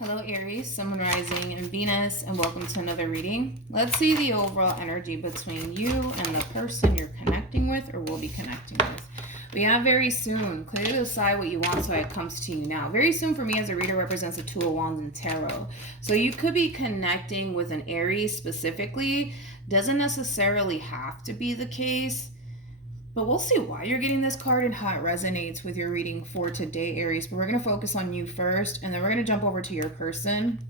Hello Aries, Sun, Moon, Rising, and Venus, and welcome to another reading. Let's see the overall energy between you and the person you're connecting with or will be connecting with. We have very soon. Clearly decide what you want so it comes to you now. Very soon for me as a reader represents a Two of Wands in Tarot. So you could be connecting with an Aries specifically. Doesn't necessarily have to be the case. But we'll see why you're getting this card and how it resonates with your reading for today, Aries. But we're going to focus on you first, and then we're going to jump over to your person.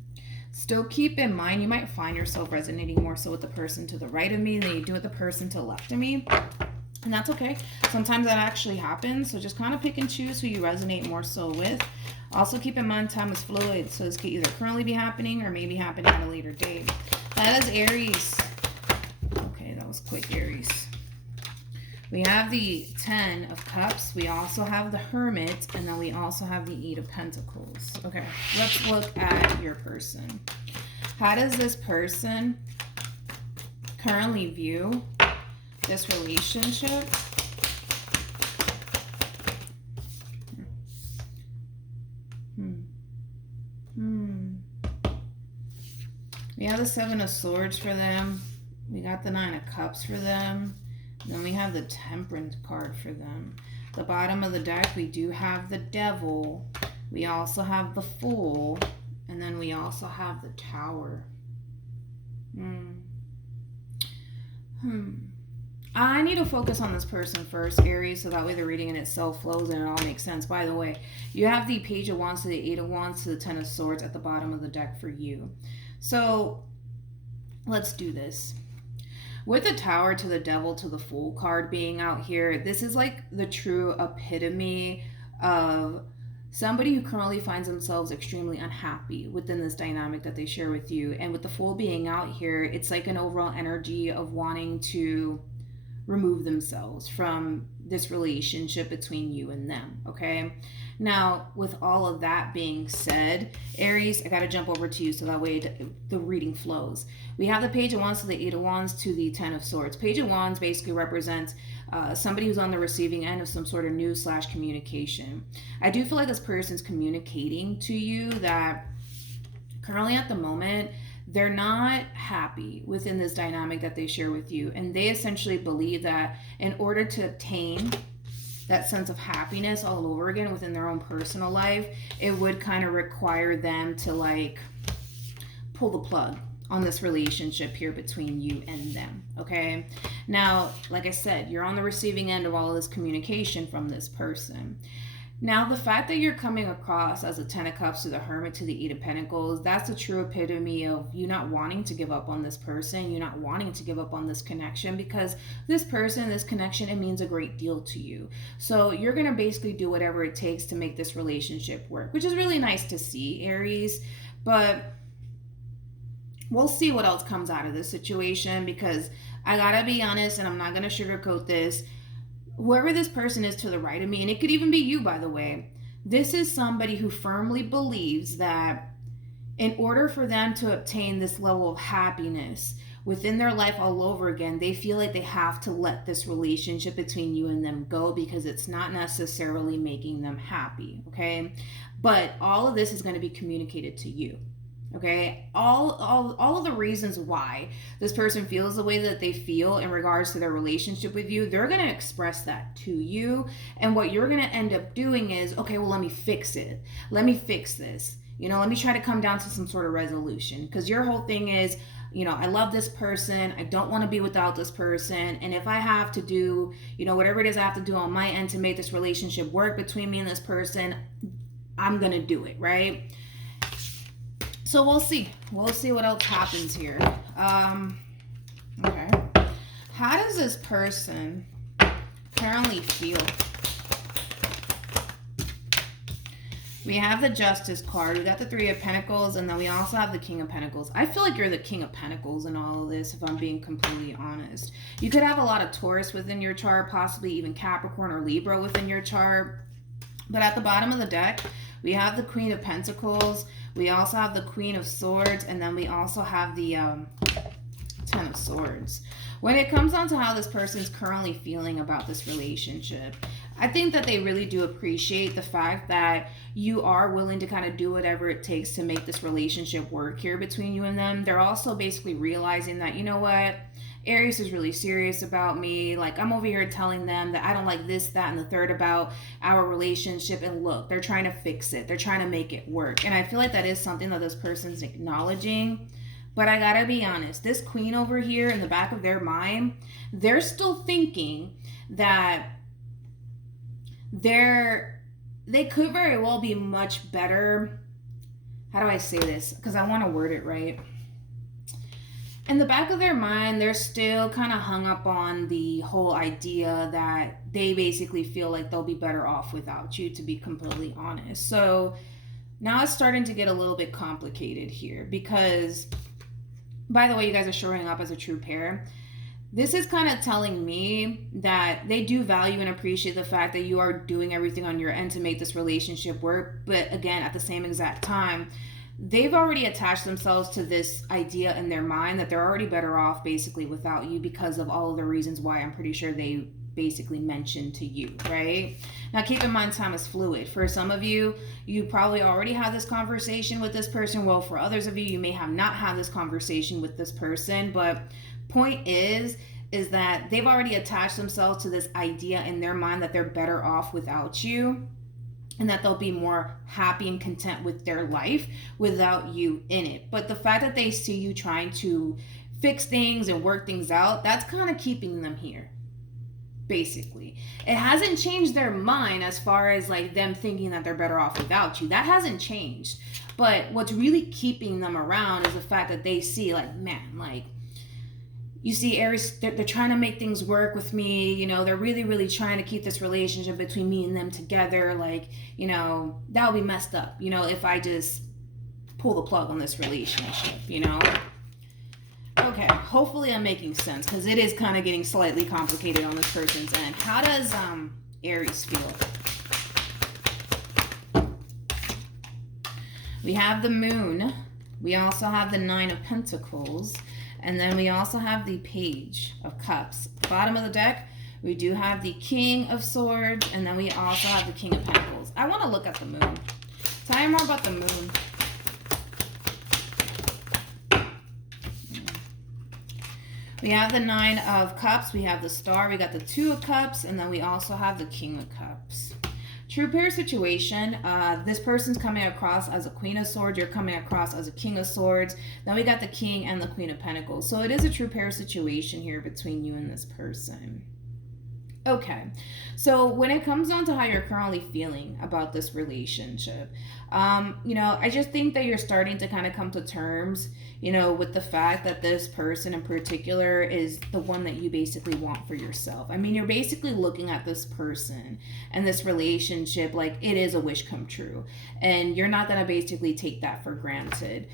Still keep in mind, you might find yourself resonating more so with the person to the right of me than you do with the person to the left of me. And that's okay. Sometimes that actually happens. So just kind of pick and choose who you resonate more so with. Also keep in mind time is fluid. So this could either currently be happening or maybe happening at a later date. That is Aries. Okay, that was quick, Aries. We have the 10 of Cups, we also have the Hermit, and then we also have the 8 of Pentacles. Okay, let's look at your person. How does this person currently view this relationship? We have the 7 of Swords for them. We got the 9 of Cups for them. Then we have the Temperance card for them. The bottom of the deck, we do have the Devil. We also have the Fool. And then we also have the Tower. I need to focus on this person first, Aries, so that way the reading in itself flows and it all makes sense. By the way, you have the Page of Wands to the 8 of Wands to the 10 of Swords at the bottom of the deck for you. So let's do this. With the Tower to the Devil to the Fool card being out here, this is like the true epitome of somebody who currently finds themselves extremely unhappy within this dynamic that they share with you. And with the Fool being out here, it's like an overall energy of wanting to remove themselves from this relationship between you and them, okay? Now, with all of that being said, Aries, I got to jump over to you so that way the reading flows. We have the Page of Wands to the 8 of Wands to the 10 of Swords. Page of Wands basically represents somebody who's on the receiving end of some sort of news/communication. I do feel like this person's communicating to you that currently at the moment, they're not happy within this dynamic that they share with you. And they essentially believe that in order to obtain that sense of happiness all over again within their own personal life, it would kind of require them to like pull the plug on this relationship here between you and them, okay? Now, like I said, you're on the receiving end of all of this communication from this person. Now, the fact that you're coming across as a 10 of Cups to the Hermit to the 8 of Pentacles, that's a true epitome of you not wanting to give up on this person, you not wanting to give up on this connection, because this person, this connection, it means a great deal to you. So you're going to basically do whatever it takes to make this relationship work, which is really nice to see, Aries. But we'll see what else comes out of this situation, because I gotta be honest, and I'm not going to sugarcoat this, whoever this person is to the right of me, and it could even be you, by the way, this is somebody who firmly believes that in order for them to obtain this level of happiness within their life all over again, they feel like they have to let this relationship between you and them go because it's not necessarily making them happy, okay? But all of this is going to be communicated to you. Okay, all of the reasons why this person feels the way that they feel in regards to their relationship with you, they're going to express that to you. And what you're going to end up doing is, okay, well, let me fix it. Let me fix this. You know, let me try to come down to some sort of resolution. Because your whole thing is, you know, I love this person. I don't want to be without this person. And if I have to do, you know, whatever it is I have to do on my end to make this relationship work between me and this person, I'm going to do it, right? So we'll see. We'll see what else happens here. Okay. How does this person currently feel? We have the Justice card. We got the 3 of Pentacles, and then we also have the King of Pentacles. I feel like you're the King of Pentacles in all of this, if I'm being completely honest. You could have a lot of Taurus within your chart, possibly even Capricorn or Libra within your chart. But at the bottom of the deck, we have the Queen of Pentacles. We also have the Queen of Swords, and then we also have the 10 of Swords. When it comes down to how this person's currently feeling about this relationship, I think that they really do appreciate the fact that you are willing to kind of do whatever it takes to make this relationship work here between you and them. They're also basically realizing that, you know what, Aries is really serious about me. Like, I'm over here telling them that I don't like this, that, and the third about our relationship. And look, they're trying to fix it. They're trying to make it work. And I feel like that is something that this person's acknowledging. But I gotta be honest, this queen over here in the back of their mind, they're still thinking that they could very well be much better. How do I say this? Because I want to word it right. In the back of their mind, they're still kind of hung up on the whole idea that they basically feel like they'll be better off without you, to be completely honest. So now it's starting to get a little bit complicated here because, by the way, you guys are showing up as a true pair. This is kind of telling me that they do value and appreciate the fact that you are doing everything on your end to make this relationship work. But again, at the same exact time, they've already attached themselves to this idea in their mind that they're already better off basically without you because of all of the reasons why I'm pretty sure they basically mentioned to you, right? Now, keep in mind, time is fluid. For some of you, you probably already had this conversation with this person. Well, for others of you, you may have not had this conversation with this person, but point is that they've already attached themselves to this idea in their mind that they're better off without you and that they'll be more happy and content with their life without you in it. But the fact that they see you trying to fix things and work things out, that's kind of keeping them here, basically. It hasn't changed their mind as far as like them thinking that they're better off without you. That hasn't changed. But what's really keeping them around is the fact that they see like, man, like, you see, Aries, they're trying to make things work with me. You know, they're really, really trying to keep this relationship between me and them together. Like, you know, that would be messed up, you know, if I just pull the plug on this relationship, you know? Okay, hopefully I'm making sense because it is kind of getting slightly complicated on this person's end. How does Aries feel? We have the Moon. We also have the Nine of Pentacles. And then we also have the Page of Cups. Bottom of the deck, we do have the King of Swords, and then we also have the King of Pentacles. I want to look at the Moon. Tell me more about the Moon. We have the Nine of Cups, we have the Star, we got the Two of Cups, and then we also have the King of Cups. True pair situation, this person's coming across as a Queen of Swords, you're coming across as a King of Swords. Then we got the King and the Queen of Pentacles. So it is a true pair situation here between you and this person. Okay, so when it comes down to how you're currently feeling about this relationship, you know, I just think that you're starting to kind of come to terms, you know, with the fact that this person in particular is the one that you basically want for yourself. I mean, you're basically looking at this person and this relationship like it is a wish come true, and you're not going to basically take that for granted.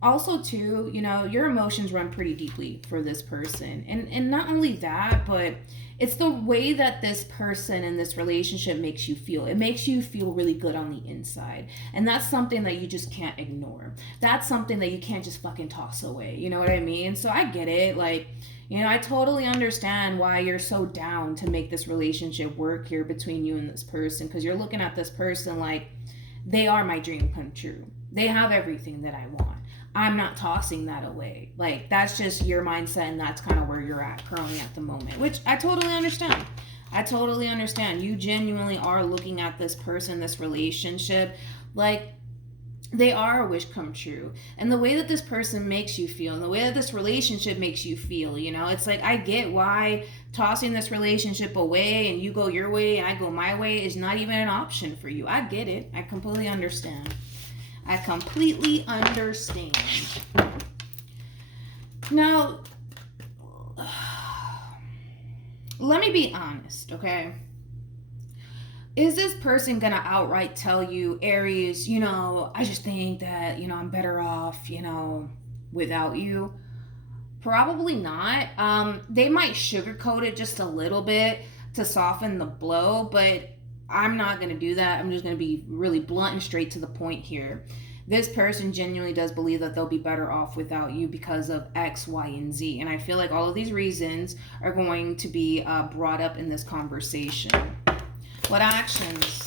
Also, too, you know, your emotions run pretty deeply for this person. And not only that, but it's the way that this person in this relationship makes you feel. It makes you feel really good on the inside. And that's something that you just can't ignore. That's something that you can't just fucking toss away. You know what I mean? So I get it. Like, you know, I totally understand why you're so down to make this relationship work here between you and this person. Because you're looking at this person like, they are my dream come true. They have everything that I want. I'm not tossing that away. Like, that's just your mindset, and that's kind of where you're at currently at the moment, which I totally understand. I totally understand. You genuinely are looking at this person, this relationship, like they are a wish come true. And the way that this person makes you feel, and the way that this relationship makes you feel, you know, it's like, I get why tossing this relationship away and you go your way and I go my way is not even an option for you. I get it. I completely understand. I completely understand. Now, let me be honest, okay? Is this person gonna outright tell you, Aries, you know, I just think that, you know, I'm better off, you know, without you? Probably not. They might sugarcoat it just a little bit to soften the blow, but I'm not going to do that. I'm just going to be really blunt and straight to the point here. this person genuinely does believe that they'll be better off without you because of X, Y, and Z. And I feel like all of these reasons are going to be brought up in this conversation. What actions?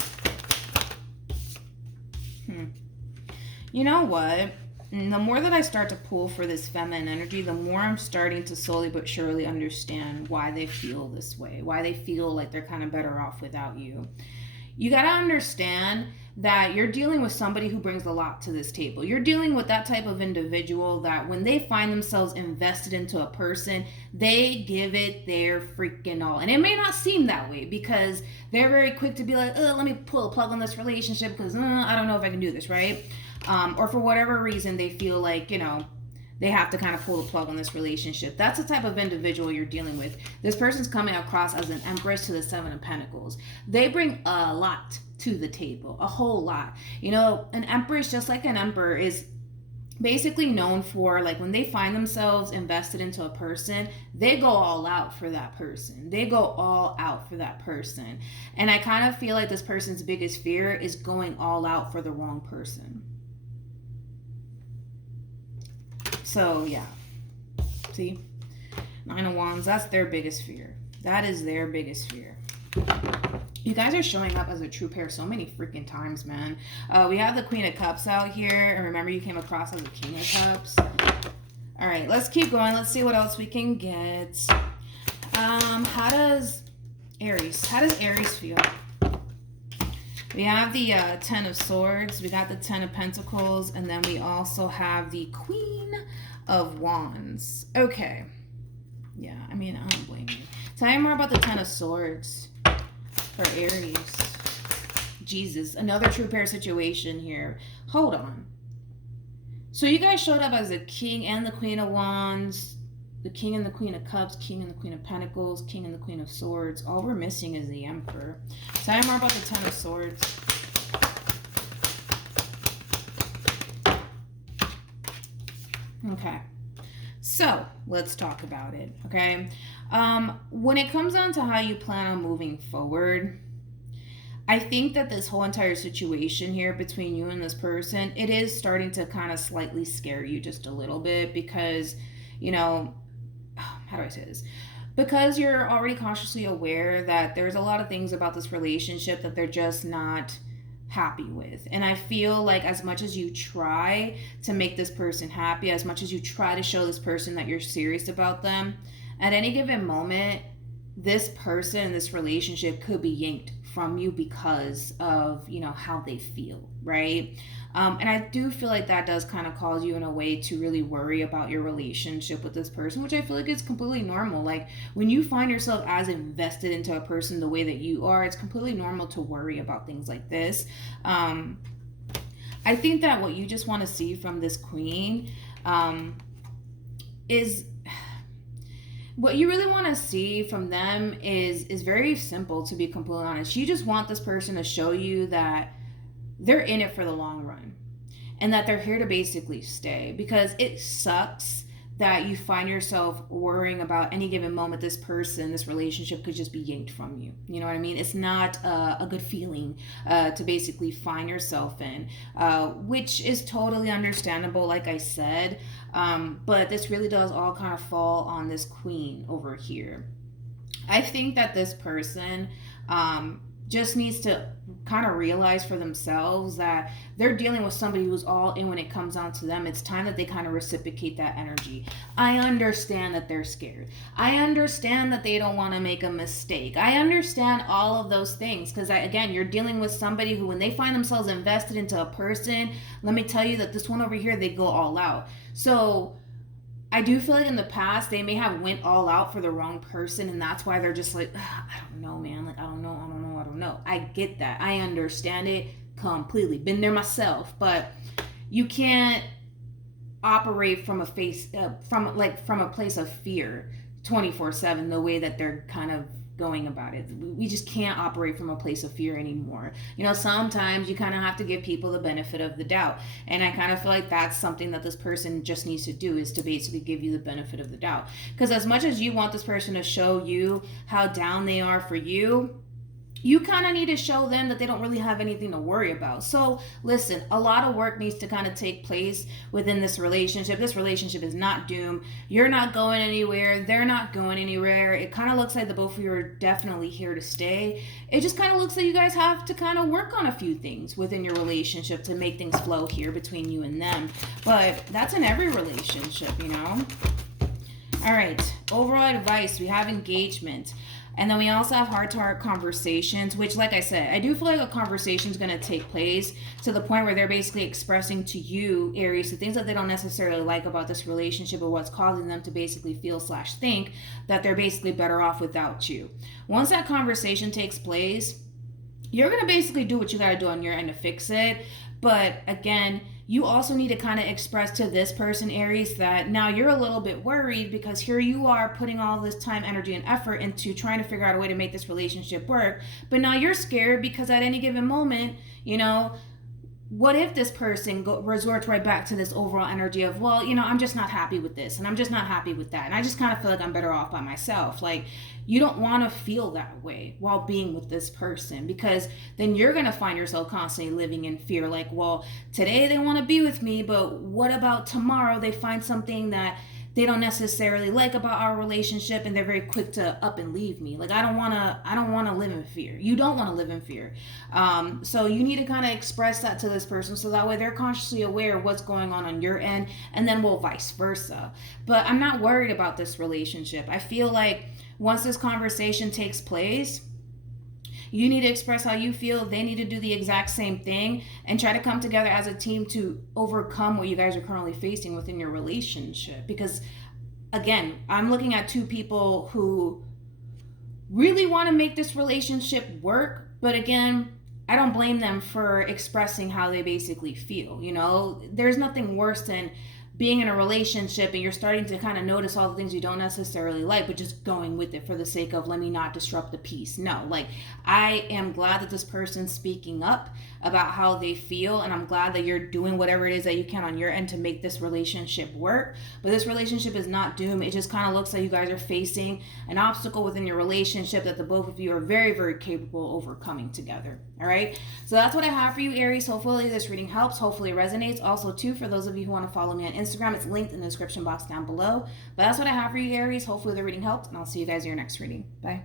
You know what? The more that I start to pull for this feminine energy, the more I'm starting to slowly but surely understand why they feel this way, why they feel like they're kind of better off without you. You got to understand that you're dealing with somebody who brings a lot to this table. You're dealing with that type of individual that when they find themselves invested into a person, they give it their freaking all. And it may not seem that way because they're very quick to be like, oh, let me pull a plug on this relationship because I don't know if I can do this, right? Or for whatever reason, they feel like, they have to kind of pull the plug on this relationship. That's the type of individual you're dealing with. This person's coming across as an Empress to the Seven of Pentacles. They bring a lot to the table, a whole lot. An Empress, just like an Emperor, is basically known for, like, when they find themselves invested into a person, they go all out for that person. They go all out for that person. And I kind of feel like this person's biggest fear is going all out for the wrong person. So, yeah. See? Nine of Wands, that's their biggest fear. That is their biggest fear. You guys are showing up as a true pair so many freaking times, man. We have the Queen of Cups out here. And remember, you came across as a King of Cups. All right, let's keep going. Let's see what else we can get. How does Aries feel? We have the Ten of Swords. We got the Ten of Pentacles. And then we also have the Queen of Wands. Okay. Yeah, I mean, I don't blame you. Tell me more about the Ten of Swords for Aries. Jesus, another true pair situation here. Hold on. So you guys showed up as a King and the Queen of Wands, the King and the Queen of Cups, King and the Queen of Pentacles, King and the Queen of Swords. All we're missing is the Emperor. Tell me more about the Ten of Swords. Okay. So, let's talk about it, okay? When it comes down to how you plan on moving forward, I think that this whole entire situation here between you and this person, it is starting to kind of slightly scare you just a little bit because, how do I say this? Because you're already consciously aware that there's a lot of things about this relationship that they're just not happy with. And I feel like as much as you try to make this person happy, as much as you try to show this person that you're serious about them, at any given moment, this person, this relationship could be yanked from you because of, how they feel, right? And I do feel like that does kind of cause you in a way to really worry about your relationship with this person, which I feel like is completely normal. Like when you find yourself as invested into a person the way that you are, it's completely normal to worry about things like this. I think that what you just want to see from this Queen is... What you really want to see from them is very simple, to be completely honest. You just want this person to show you that they're in it for the long run and that they're here to basically stay, because it sucks that you find yourself worrying about any given moment this person, this relationship could just be yanked from you. You know what I mean? It's not a good feeling to basically find yourself in, which is totally understandable, like I said. But this really does all kind of fall on this Queen over here. I think that this person just needs to kind of realize for themselves that they're dealing with somebody who's all in when it comes down to them. It's time that they kind of reciprocate that energy. I understand that they're scared. I understand that they don't want to make a mistake. I understand all of those things because, again, you're dealing with somebody who, when they find themselves invested into a person, let me tell you that this one over here, they go all out. So I do feel like in the past they may have went all out for the wrong person, and that's why they're just like, I don't know, man. Like, I don't know. I get that. I understand it completely. Been there myself, but you can't operate from a place of fear 24/7 the way that they're kind of going about it. We just can't operate from a place of fear anymore. Sometimes you kind of have to give people the benefit of the doubt. And I kind of feel like that's something that this person just needs to do, is to basically give you the benefit of the doubt. Because as much as you want this person to show you how down they are for you, you kind of need to show them that they don't really have anything to worry about. So listen, a lot of work needs to kind of take place within this relationship. This relationship is not doomed. You're not going anywhere. They're not going anywhere. It kind of looks like the both of you are definitely here to stay. It just kind of looks like you guys have to kind of work on a few things within your relationship to make things flow here between you and them. But that's in every relationship, you know? All right, overall advice, we have engagement. And then we also have heart-to-heart conversations, which, like I said, I do feel like a conversation is going to take place to the point where they're basically expressing to you, Aries, the things that they don't necessarily like about this relationship or what's causing them to basically feel/think that they're basically better off without you. Once that conversation takes place, you're going to basically do what you got to do on your end to fix it. But again, you also need to kind of express to this person, Aries, that now you're a little bit worried because here you are putting all this time, energy, and effort into trying to figure out a way to make this relationship work. But now you're scared because at any given moment, you know, what if this person resorts right back to this overall energy of, well, you know, I'm just not happy with this and I'm just not happy with that. And I just kind of feel like I'm better off by myself. Like, you don't want to feel that way while being with this person, because then you're going to find yourself constantly living in fear. Like, well, today they want to be with me, but what about tomorrow they find something that they don't necessarily like about our relationship and they're very quick to up and leave me. Like, I don't want to live in fear. You don't want to live in fear. So you need to kind of express that to this person so that way they're consciously aware of what's going on your end, and then we'll vice versa. But I'm not worried about this relationship. I feel like once this conversation takes place, you need to express how you feel. They need to do the exact same thing and try to come together as a team to overcome what you guys are currently facing within your relationship. Because again, I'm looking at two people who really want to make this relationship work. But again, I don't blame them for expressing how they basically feel. You know, there's nothing worse than being in a relationship and you're starting to kind of notice all the things you don't necessarily like, but just going with it for the sake of, let me not disrupt the peace. No, like, I am glad that this person's speaking up about how they feel, and I'm glad that you're doing whatever it is that you can on your end to make this relationship work. But this relationship is not doomed. It just kind of looks like you guys are facing an obstacle within your relationship that the both of you are very, very capable of overcoming together. All right, so that's what I have for you, Aries. Hopefully this reading helps. Hopefully it resonates. Also, too, for those of you who want to follow me on Instagram, it's linked in the description box down below. But that's what I have for you, Aries. Hopefully the reading helped, and I'll see you guys in your next reading. Bye.